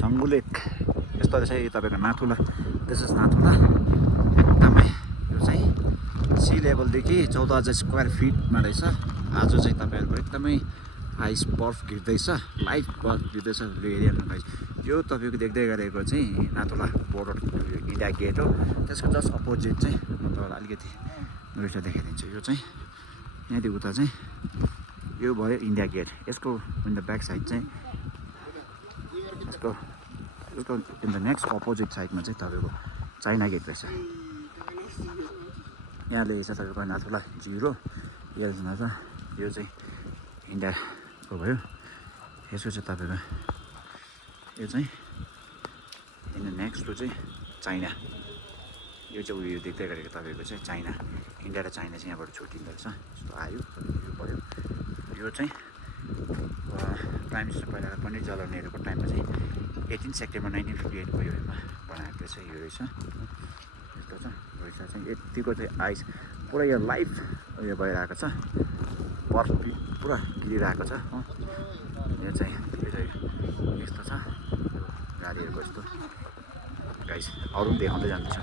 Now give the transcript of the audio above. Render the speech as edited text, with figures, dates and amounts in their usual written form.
छङ्गु लेक यस्तो चाहिँ तपाईँको नाथुला दिस इज नाथुला एकदमै यो चाहिँ सी लेभलदेखि 14,000 स्क्वायर फिटमा रहेछ। आज चाहिँ तपाईँहरूको एकदमै आइस बर्फ गिर्दैछ, लाइभ बर्फ गिर्दैछ यो एरियामा गाइस। यो तपाईँको देख्दै गरेको चाहिँ नाथुला बोर्डर इन्डिया गेट हो। त्यसको जस्ट अपोजिट चाहिँ म तपाईँलाई अलिकति दृश्य देखाइदिन्छु। यो चाहिँ यहाँदेखि उता चाहिँ यो भयो इन्डिया गेट। यसको इन द ब्याक साइड चाहिँ यसको इन द नेक्स्ट अपोजिट साइडमा चाहिँ तपाईँको चाइना गेट रहेछ। यहाँ लेखेको छ तपाईँको नाथुला 0 यसमा छ। यो चाहिँ इन्डियाको भयो। यसको चाहिँ तपाईँको यो चाहिँ इन द नेक्स्ट चाहिँ चाइना। यो चाहिँ उयो देख्दै गरेको तपाईँको चाहिँ चाइना। इन्डिया र चाइना चाहिँ यहाँबाट छुट्टिँदो रहेछ जस्तो आयो। यो भयो। यो चाहिँ प्राइम मिनिस्टर पहिलाको पण्डित जवाहरलाल नेहरूको टाइममा चाहिँ 18 सेप्टेम्बर 1958 को योमा बनाएको रहेछ। यो रहेछ यस्तो छ रहेछ चाहिँ यतिको चाहिँ आइस पुरा यो लाइभ उयो भइरहेको छ, बर्फ पुरा गिरिरहेको छ हो। यो चाहिँ यस्तो छ गाडीहरूको यस्तो गाइस। अरू पनि देखाउँदै जान्छु।